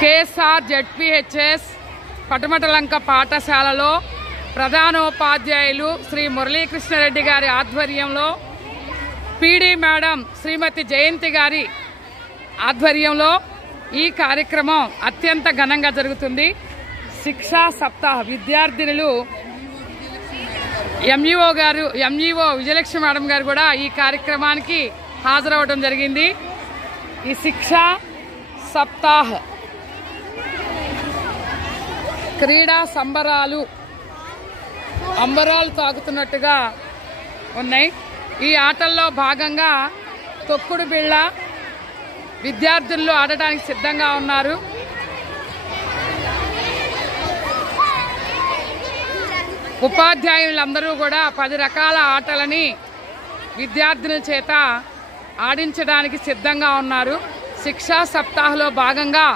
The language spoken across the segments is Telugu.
కేఎస్ఆర్ జెడ్పీహెచ్ఎస్ పటమటలంక పాఠశాలలో ప్రధానోపాధ్యాయులు శ్రీ మురళీకృష్ణారెడ్డి గారి ఆధ్వర్యంలో పీడీ మేడం శ్రీమతి జయంతి గారి ఆధ్వర్యంలో ఈ కార్యక్రమం అత్యంత ఘనంగా జరుగుతుంది. శిక్షా సప్తాహ విద్యార్థినులు ఎంఈఓ విజయలక్ష్మి మేడం గారు కూడా ఈ కార్యక్రమానికి హాజరవడం జరిగింది. ఈ శిక్షా సప్తాహ్ క్రీడా సంబరాలు అంబరాలు తాకుతున్నట్టుగా ఉన్నాయి. ఈ ఆటల్లో భాగంగా తొక్కుడు బిళ్ళ విద్యార్థులు ఆడటానికి సిద్ధంగా ఉన్నారు. ఉపాధ్యాయులందరూ కూడా 10 రకాల ఆటలని విద్యార్థుల చేత ఆడించడానికి సిద్ధంగా ఉన్నారు. శిక్షా సప్తాహలో భాగంగా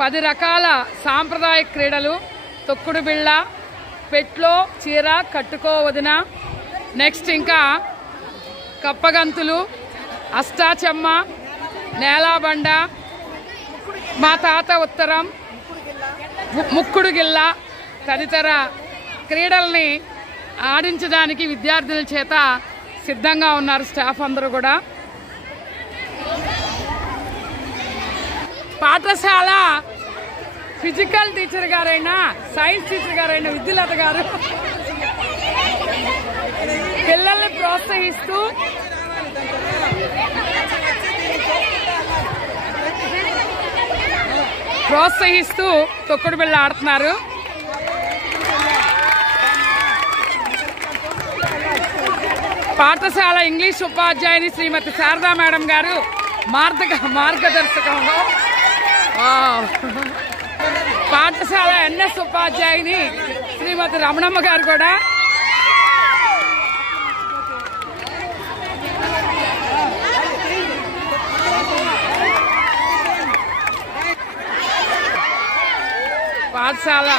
10 రకాల సాంప్రదాయ క్రీడలు తొక్కుడు బిళ్ళ, పెట్లో చీర కట్టుకోవదిన, నెక్స్ట్ ఇంకా కప్పగంతులు, అష్టాచెమ్మ, నేలాబండ, మా తాత ఉత్తరం, ముక్కుడు గిల్ల తదితర క్రీడల్ని ఆడించడానికి విద్యార్థుల చేత సిద్ధంగా ఉన్నారు స్టాఫ్ అందరూ కూడా. పాఠశాల ఫిజికల్ టీచర్ గారైనా సైన్స్ టీచర్ గారైనా విద్యులత గారు పిల్లల్ని ప్రోత్సహిస్తూ తొక్కుడు బిళ్ళ ఆడుతున్నారు. పాఠశాల ఇంగ్లీష్ ఉపాధ్యాయుని శ్రీమతి శారదా మేడం గారు మార్గదర్శకంలో పాఠశాల ఎన్ఎస్ ఉపాధ్యాయుని శ్రీమతి రమణమ్మ గారు కూడా పాఠశాల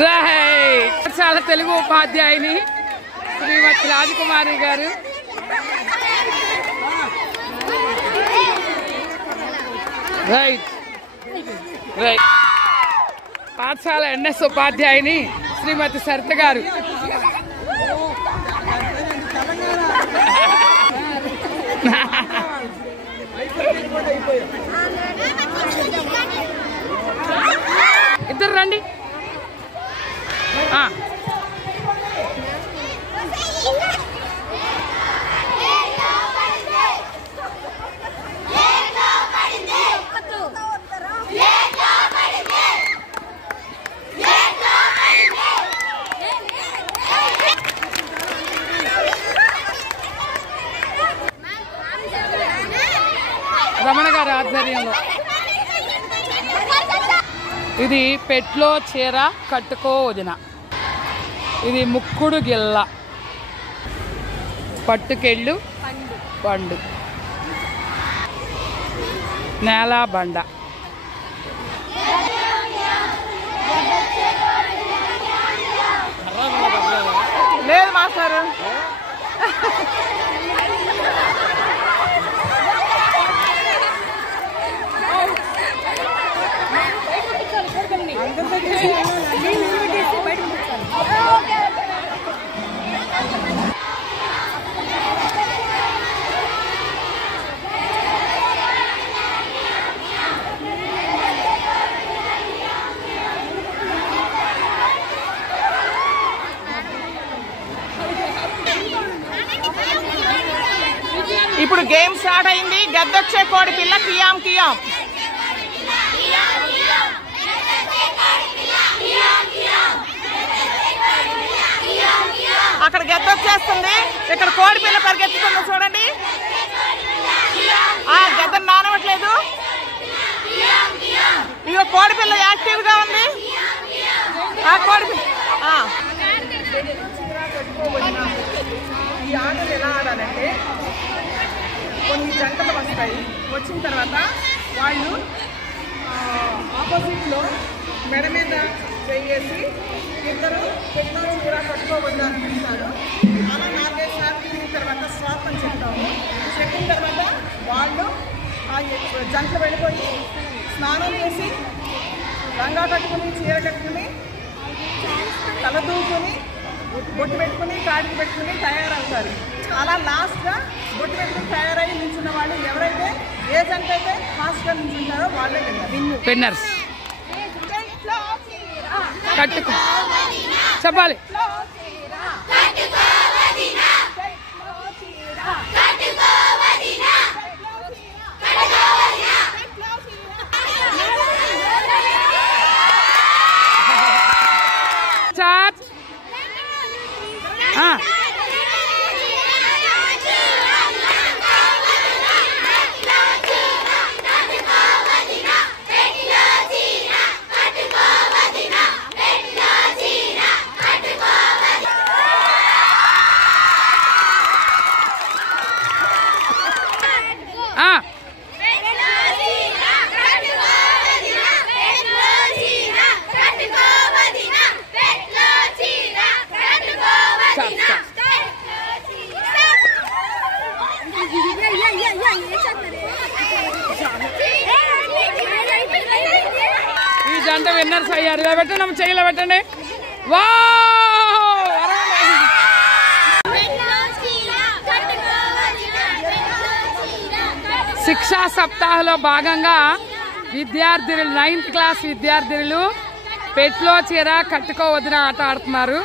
పాఠశాల తెలుగు ఉపాధ్యాయుని శ్రీమతి రాజకుమారి గారు, పాఠశాల ఎన్ఎస్ ఉపాధ్యాయుని శ్రీమతి సరిత గారు, ఇద్దరు రండి. రమణ గారి ఆధ్వర్యంలో ఇది పెట్లో చీర కట్టుకో వదిన, ఇది ముక్కుడు గిల్ల, పట్టుకెళ్ళు పండు, నేల బండ, లేదు మాస్టారు ఇప్పుడు గేమ్ స్టార్ట్ అయింది. గద్దొచ్చే కోడి పిల్ల కియాం కియాం. అక్కడ గద్దొచ్చేస్తుంది, ఇక్కడ కోడి పిల్ల పరిగెత్తుతుంది చూడండి. ఆ గద్ద నానవట్లేదు. ఇగో కోడి పిల్ల యాక్టివ్ గా ఉంది. ఆ కోడి పిల్ల ఈ ఆటలు ఎలా ఆడాలంటే కొన్ని జంటలు వస్తాయి. వచ్చిన తర్వాత వాళ్ళు ఆపోజిట్లో మెడ మీద చేసి ఇద్దరు పెట్టిన కూడా కట్టుకోవద్దు అని పిలుస్తారు. అలా 4-5 సార్లు తిరిగిన తర్వాత స్టాప్ అని చెప్తాము. చెప్పిన తర్వాత వాళ్ళు జంటలు వెళ్ళిపోయి స్నానం చేసి లంగా కట్టుకుని చీర కట్టుకుని తల దూకుని బొట్టు పెట్టుకుని కాడికి పెట్టుకుని తయారవుతారు. అలా లాస్ట్గా బొట్టు పెట్టుకుని తయారై నిల్చున్న వాళ్ళు ఎవరైతే ఏ జంట అయితే ఫాస్ట్గా నిల్చుంటారో వాళ్ళే విన్నర్స్. చెప్పాలి. ఈ జంట విన్నర్స్ అయ్యారు. ఇలా పెట్టండి, చెయ్యిలో పెట్టండి. శిక్షా సప్తాహలో భాగంగా విద్యార్థులు 9th క్లాస్ విద్యార్థులు పెట్లో చీర కట్టుకోవద్దున ఆట ఆడుతున్నారు.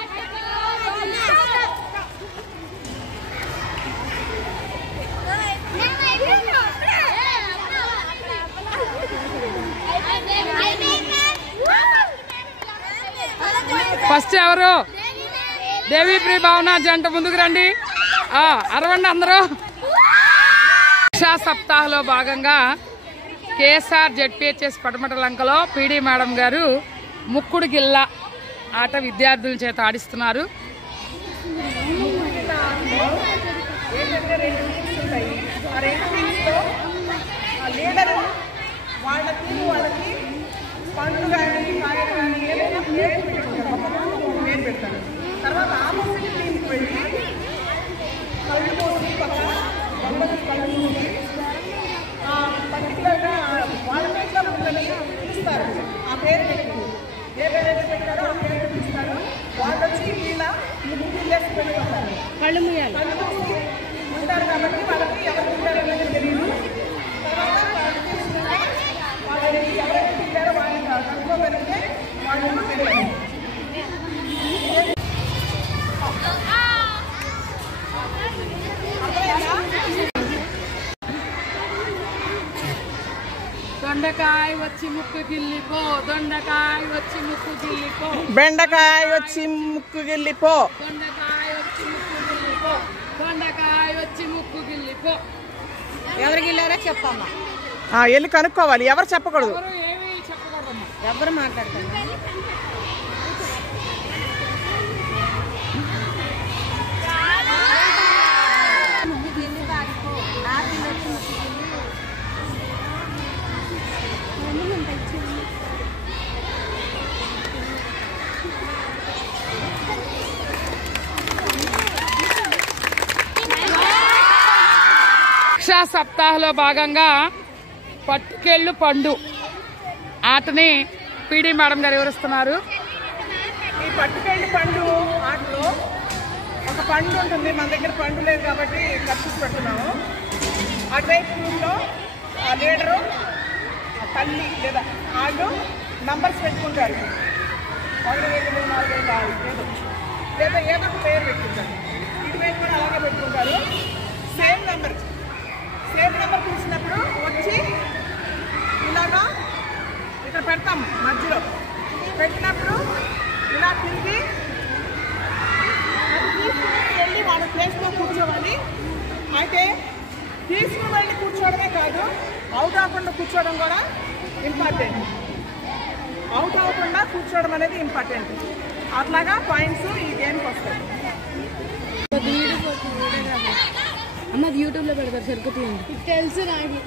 ఫస్ట్ ఎవరు? దేవిప్రియ భావన జంట ముందుకు రండి. అరవండి అందరూ. శిక్షా సప్తాహలో భాగంగా కేఎస్ఆర్ జెడ్పీహెచ్ఎస్ పటమటలంకలో పీడీ మేడం గారు ముక్కుడు గిల్ల ఆట విద్యార్థుల చేత ఆడిస్తున్నారు. పండ్లు కానీ కాయలు కానీ ఏదైనా ప్లేట్ పెడతారు. తర్వాత ఆపోజిట్ టీంకి వెళ్ళి కళ్ళు పోసి పక్క బొమ్మలు కళ్ళు మూసి పర్టికులర్గా వాళ్ళ పేట్లో పిల్లలని పిలుస్తారు. ఆ పేరు పెట్టి ఏ పేరైతే పెట్టారో ఆ పేరు పిలుస్తారు. వాళ్ళు వచ్చి వీళ్ళ ముగ్గురు వేసి వెళ్ళిపోతారు. కళ్ళు మూసి ఉంటారు కాబట్టి వాళ్ళకి ఎవరు ఉంటారు అనేది తెలియదు. తర్వాత వాళ్ళకి ఎవరైతే పిల్లారో వాళ్ళని కనుక్కోగలిగితే వాళ్ళు తెలియదు. దొండకాయ వచ్చి ముక్కు గిల్లిపో, దొండకాయ వచ్చి ముక్కు గిల్లిపో, బెండకాయ వచ్చి ముక్కు గిల్లిపో, దొండకాయ వచ్చి ముక్కు గిల్లిపో, దొండకాయ వచ్చి ముక్కు గిల్లిపో. ఎవరు గిల్లారో చెప్పమ్మా. వెళ్ళి కనుక్కోవాలి. ఎవరు చెప్పకూడదు, ఏమి చెప్పకూడదమ్మా. ఎవరు మాట్లాడతారు? శిక్షా సప్తాహలో భాగంగా పట్టుకెళ్ళు పండు ఆటని పీడీ మేడం గారు వివరిస్తున్నారు. ఈ పట్టుకెళ్ళి పండు ఆటలో ఒక పండు ఉంటుంది. మన దగ్గర పండు లేదు కాబట్టి ఖర్చు పెడుతున్నాము. అటువైపు ఊళ్ళో లీడరు తల్లి లేదా వాళ్ళు నంబర్స్ పెట్టుకుంటారు. 1 2 3 4 5 6 లేదా ఏదో ఒక పేరు పెట్టుకుంటారు. ఇటువైపు కూడా అలాగే పెట్టుకుంటారు. సేమ్ నెంబర్ చూసినప్పుడు వచ్చి ఇలాగా ఇక్కడ పెడతాం. మధ్యలో పెట్టినప్పుడు ఇలా తిరిగి అది తీసుకుని వెళ్ళి వాళ్ళ ప్లేస్లో కూర్చోవాలి. అయితే తీసుకుని వెళ్ళి కూర్చోవడమే కాదు, అవుట్ అవ్వకుండా కూర్చోవడం కూడా ఇంపార్టెంట్. అవుట్ అవ్వకుండా కూర్చోవడం అనేది ఇంపార్టెంట్. అట్లాగా పాయింట్స్ ఈ గేమ్కి వస్తాయి. అమ్మది యూట్యూబ్లో పెడతారు, సరుకుతుంది తెలుసు నాకు.